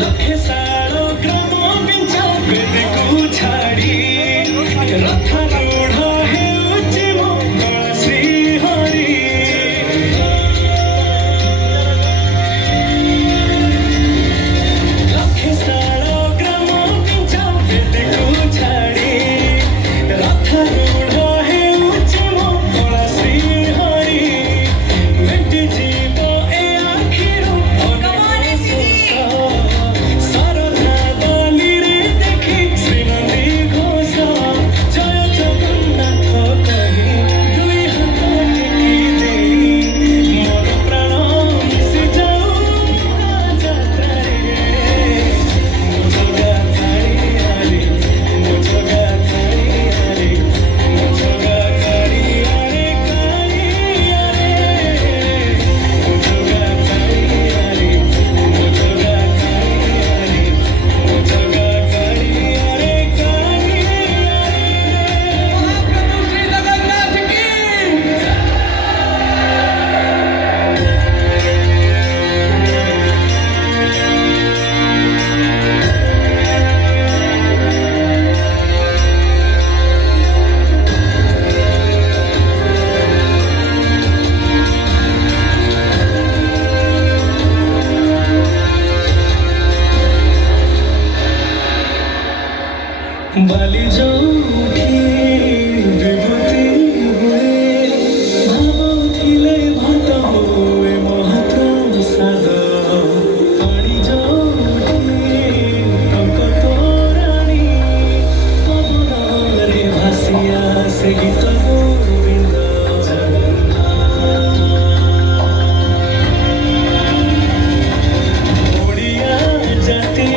लखे सारो ग्राम बिंचा बेद को छाड़ी रथ रूढ़ हेउछि मंगल श्री हरि लखे सारो ग्राम बिंचा बेद को छाड़ी रथ रूढ़ हेउछि मंगल श्री हरि मेटी जीव ए आखिरो बाली जोठी विभूति हुए भावुथिले भात हुए महाप्रसाद पानी जोठी टंक तोराणी पवନରେ ଭାସିଆ ସେ ଗୀତ ଗୋବିନ୍ଦ ଓଡ଼ିଆ ଜାତି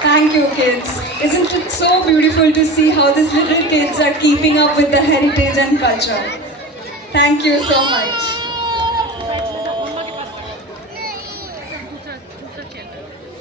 Thank you, kids. Isn't it so beautiful to see how these little kids are keeping up with the heritage and culture? Thank you so much.